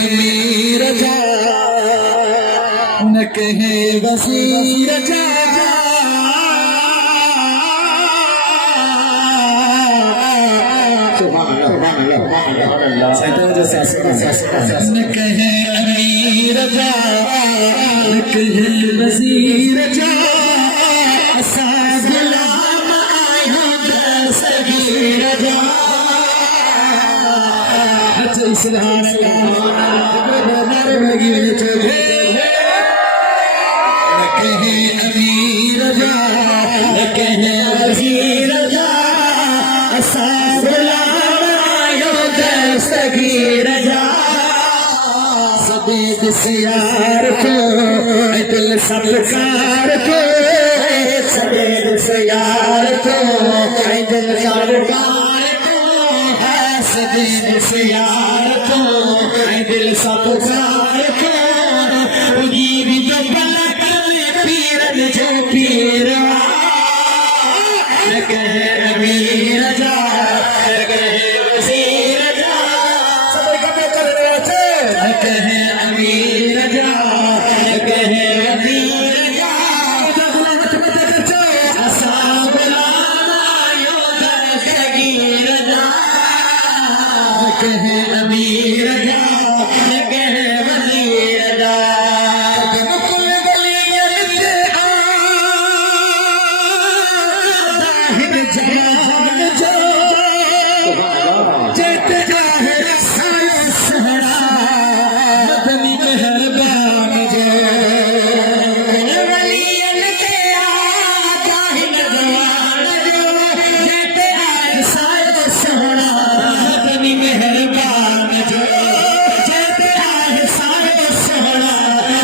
अमीर जा न कहे वजीर जा न कहे अमीर जा न कहे वजीर जा असा गुलाम आया दस्तगीर जा इस्लाम कहे अमीर जा कहे वजीर जा असा गुलाम आयो दस्तगीर जा सबेद से यार को दिल सबकार को सबेद से यार को दिल सबकार सबेद से यार को दिल सबकार को ये भी तो पलक पीरन जो पीरा कहे अमीर जा कहे वजीर जा सब कभी कर रहे थे कहे अमीर जा कहे वजीर जा गुलामत मत करचो असा गुलाम आयो दस्तगीर जा कहे अमीर जा कहे वजीर जा जान जो जेते जाहे साया सहरा मदनी मेहरबान जो वलियन के जाहिल जवान जो जेते आए साया सहरा मदनी मेहरबान जो जेते आए साया सहरा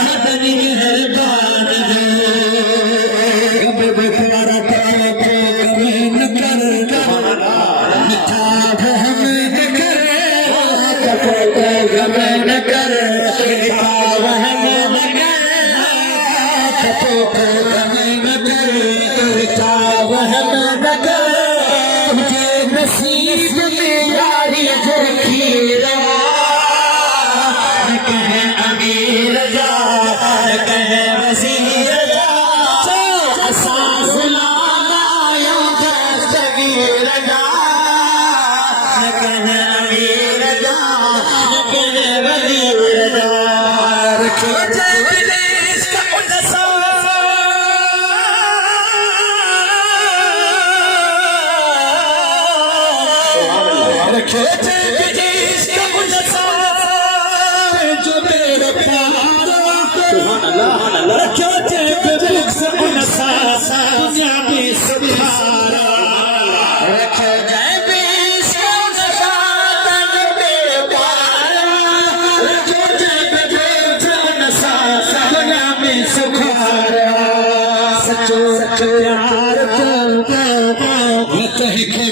मदनी मेहरबान जो कब बेचारा नसीब में यारी जो खीरा कहे अमीर जा कहे वजीर जा असा गुलाम आयो दस्तगीर जा कहे अमीर जा कहे वजीर जा रखो इब्लीस का उनसा रखो इब्लीस का उनसा जो मेरा प्यारा सुभान अल्लाह रखो इब्लीस का उनसा दुनिया में सुधारा रखो इब्लीस का उनसा मेरा प्यारा रखो इब्लीस का उनसा दुनिया में सुधारा सच्चो प्यार को ये कह के